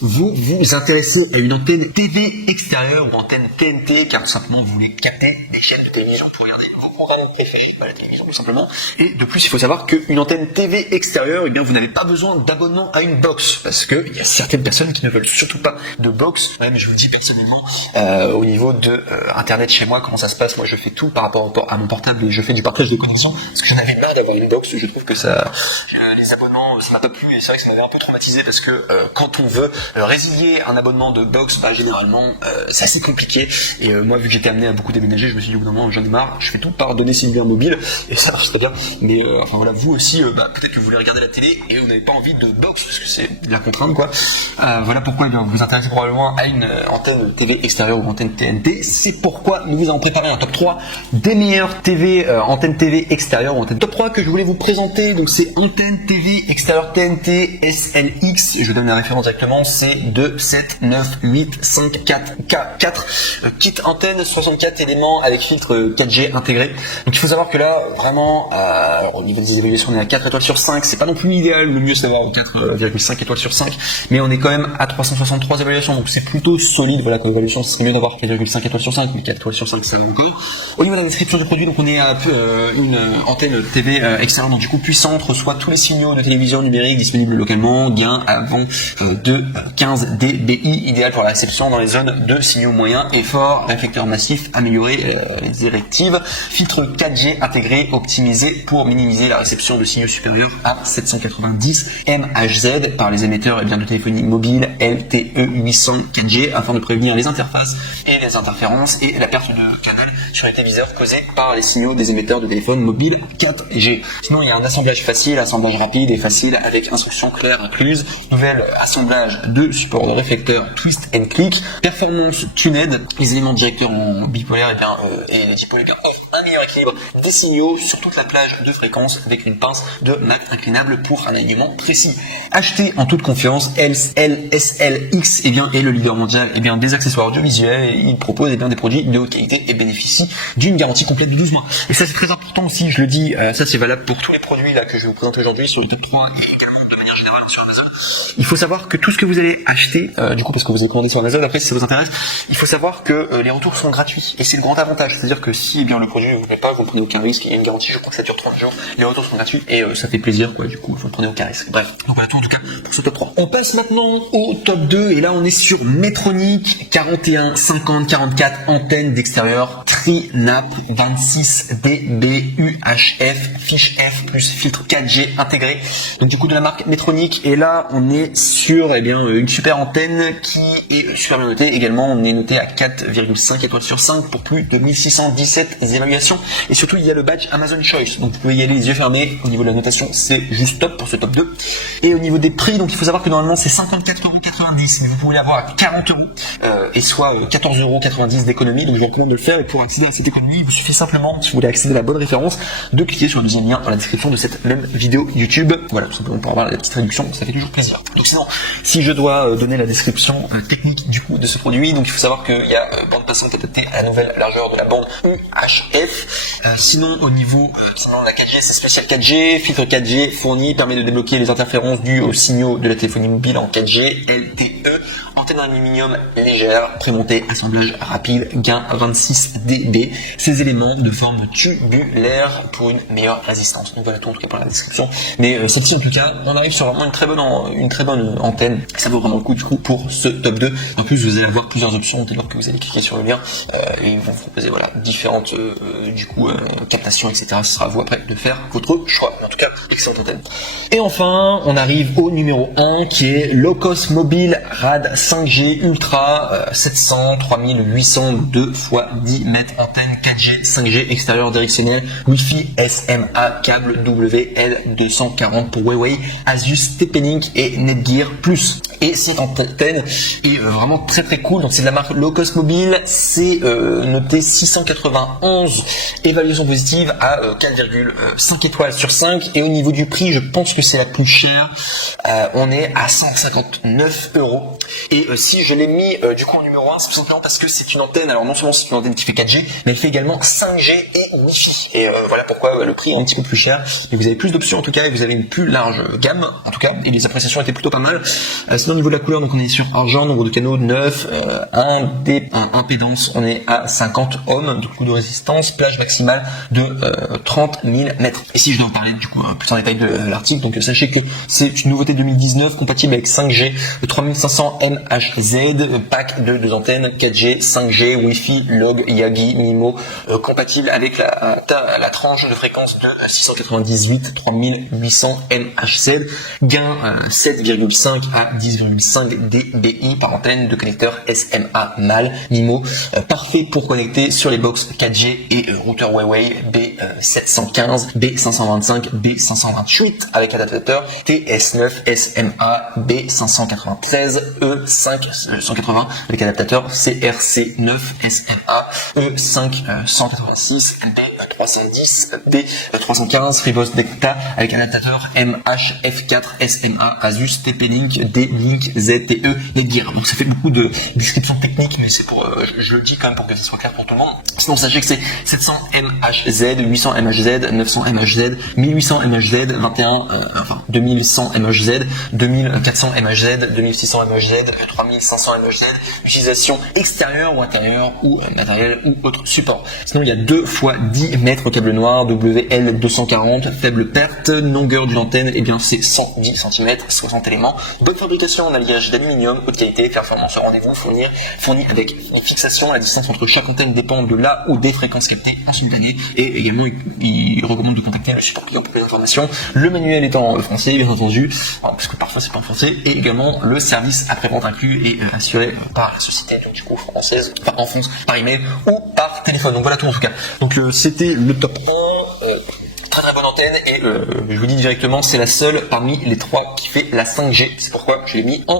Vous vous intéressez à une antenne TV extérieure ou antenne TNT car tout simplement vous voulez capter des chaînes de télévision pour regarder vos programmes préférés, la télévision tout simplement. Et de plus, il faut savoir qu'une antenne TV extérieure, eh bien, vous n'avez pas besoin d'abonnement à une box parce que il y a certaines personnes qui ne veulent surtout pas de box. Ouais, mais je vous le dis personnellement, au niveau de internet chez moi, comment ça se passe? Moi, je fais tout par rapport à mon portable et je fais du partage de connexion parce que j'en avais marre d'avoir une box. Je trouve que ça, les abonnements, ça m'a pas plu et c'est vrai que ça m'avait un peu traumatisé parce que quand on veut résilier un abonnement de box, bah, généralement, c'est assez compliqué. Et moi, vu que j'étais amené à beaucoup déménager, je me suis dit au bout d'un moment, j'en ai marre. Je fais tout par donner cellulaire mobile et ça marche très bien. Mais enfin voilà, vous aussi, peut-être que vous voulez regarder la télé et vous n'avez pas envie de box parce que c'est de la contrainte, quoi. Voilà pourquoi eh bien, vous vous intéressez probablement à une antenne TV extérieure ou antenne TNT. C'est pourquoi nous vous avons préparé un top 3 des meilleures TV, antennes TV extérieures ou antennes. Top 3 que je voulais vous présenter, donc c'est antenne TV extérieure TNT SLX. Je donne la référence directement, c'est 27985K4 kit antenne 64 éléments avec filtre 4G intégré. Donc il faut savoir que là vraiment alors, au niveau des évaluations on est à 4 étoiles sur 5, c'est pas non plus l'idéal, le mieux c'est d'avoir 4,5 étoiles sur 5, mais on est quand même à 363 évaluations, donc c'est plutôt solide. Voilà, comme évaluation ce serait mieux d'avoir 4,5 étoiles sur 5, mais 4 étoiles sur 5 ça va encore. Au niveau de la description du produit, donc on est à une antenne TV extérieure, donc du coup puissante, reçoit tous les signaux de télévision numérique disponibles localement, gain avant de 15 dBi, idéal pour la réception dans les zones de signaux moyens et forts, réflecteur massif amélioré, les directives, filtre 4G intégré, optimisé pour minimiser la réception de signaux supérieurs à 790 MHz par les émetteurs et bien de téléphonie mobile LTE 800 4G afin de prévenir les interfaces et les interférences et la perte de canal sur les téléviseurs causés par les signaux des émetteurs de téléphone mobile 4G. Sinon, il y a un assemblage facile, assemblage rapide et facile avec instructions claires incluses, nouvel assemblage de support de réflecteur twist and click, performance tuned, les éléments directeurs en bipolaire et les dipôles offrent un meilleur équilibre des signaux sur toute la plage de fréquences avec une pince de mat inclinable pour un alignement précis. Acheté en toute confiance, SLX est le leader mondial des accessoires audiovisuels et il propose des produits de haute qualité et bénéficie d'une garantie complète de 12 mois. Et ça c'est très important aussi, je le dis, ça c'est valable pour tous les produits là que je vais vous présenter aujourd'hui sur le top 3 et également de manière générale sur Amazon. Il faut savoir que tout ce que vous allez acheter, du coup parce que vous allez commander sur Amazon, après si ça vous intéresse, il faut savoir que les retours sont gratuits et c'est le grand avantage, c'est-à-dire que si le produit ne vous plaît pas, vous ne prenez aucun risque, il y a une garantie, je crois que ça dure 30 jours, les retours sont gratuits et ça fait plaisir quoi, du coup vous ne prenez aucun risque. Bref, donc voilà tout en tout cas pour ce top 3. On passe maintenant au top 2 et là on est sur Metronic 41 50 44 antenne d'extérieur Tri-NAP 26 dB UHF fiche F plus filtre 4G intégré, donc du coup de la marque Metronic. Et là on est sur une super antenne qui est super bien notée également, on est noté à 4,5 étoiles sur 5 pour plus de 1617 évaluations et surtout il y a le badge Amazon Choice, donc vous pouvez y aller les yeux fermés. Au niveau de la notation c'est juste top pour ce top 2. Et au niveau des prix, donc il faut savoir que normalement c'est 54,90 €, mais vous pouvez l'avoir à 40 € et soit 14,90 € d'économie, donc je vous recommande de le faire. Et pour accéder à cette économie, il vous suffit simplement, si vous voulez accéder à la bonne référence, de cliquer sur le deuxième lien dans la description de cette même vidéo YouTube. Voilà, tout simplement pour avoir la petite réduction, ça fait toujours plaisir. Donc sinon, si je dois donner la description technique du coup de ce produit, donc il faut savoir qu'il y a bande passante adaptée à la nouvelle largeur de la bande UHF. Sinon au niveau de la 4G, c'est spécial 4G, filtre 4G fourni, permet de débloquer les interférences dues aux signaux de la téléphonie mobile en 4G, LTE, antenne aluminium légère, prémontée, assemblage rapide, gain 26 dB, ces éléments de forme tubulaire pour une meilleure résistance. Donc voilà tout en tout cas pour la description. Mais celle-ci en tout cas, on arrive sur vraiment une très bonne antenne. Ça vaut vraiment le coup du coup pour ce top 2. En plus vous allez avoir plusieurs options dès lors que vous allez cliquer sur le lien et ils vont vous proposer différentes captations, etc. Ce sera à vous après de faire votre choix. Mais en tout cas, excellente antenne. Et enfin, on arrive au numéro 1 qui est Low Cost Mobile Rad 5G Ultra 700 3802 x 10 mètres antenne 4G 5G extérieur directionnel Wi-Fi SMA câble WL240 pour Huawei, Asus, TP-Link et Netgear Plus. Et cette antenne est vraiment très très cool. Donc c'est de la marque Low Cost Mobile, c'est noté 691 évaluations positives à 4,5 étoiles sur 5. Et au niveau du prix, je pense que c'est la plus chère. On est à 159 €. Et si je l'ai mis du coup en numéro 1, c'est tout simplement parce que c'est une antenne. Alors non seulement c'est une antenne qui fait 4G, mais elle fait également 5G et Wi-Fi. Et voilà pourquoi le prix est un petit peu plus cher. Mais vous avez plus d'options en tout cas et vous avez une plus large gamme en tout cas. Et les appréciations étaient plutôt pas mal. Sinon, au niveau de la couleur, donc on est sur argent, nombre de canaux 9, impédance, on est à 50 ohms, du coup de résistance, plage maximale de 30 000 mètres. Et si je dois en parler du coup plus en détail de l'article, donc sachez que c'est une nouveauté 2019 compatible avec 5G, 3500 MHz, pack de 2 antennes, 4G, 5G, Wi-Fi, log, Yagi, MIMO, compatible avec la tranche de fréquence de 698 3800 MHz, gain 7,5 à 10,5 dBi par antenne de connecteur SMA mâle MIMO, parfait pour connecter sur les box 4G et routeur Huawei B715, B525, B528 avec adaptateur TS9 SMA B593 E5 avec adaptateur CRC9 SMA E5 186 B310 B315 Freebox Decta avec adaptateur MHF4 SMA Asus TP-Link D-Link ZTE Netgear. Donc ça fait beaucoup de descriptions techniques, mais c'est pour, je le dis quand même pour que ce soit clair pour tout le monde. Sinon sachez que c'est 700 MHz, 800 MHz, 900 MHz, 1800 MHz, 2100 MHz, 2400 MHz, 2600 MHz, 3500 MHz, utilisation extérieure ou intérieure ou matériel ou autre support. Sinon il y a 2 x 10 mètres câble noir WL240, faible perte, longueur d'une antenne, et bien c'est 110 cm, 60 éléments, bonne fabrication en alliage d'aluminium, haute qualité, performance au rendez-vous, fourni avec une fixation. La distance entre chaque antenne dépend de la ou des fréquences captées en simultané, et également il recommande de contacter le support client pour plus d'informations. Le manuel est en français bien entendu, parce que parfois c'est pas en français, et également le service après-vente inclus est assuré par la société donc du coup française, enfin en France par email ou par téléphone. Donc voilà tout en tout cas. Donc c'était le top 1. Très bonne antenne, et je vous dis directement, c'est la seule parmi les 3 qui fait la 5G. C'est pourquoi je l'ai mis en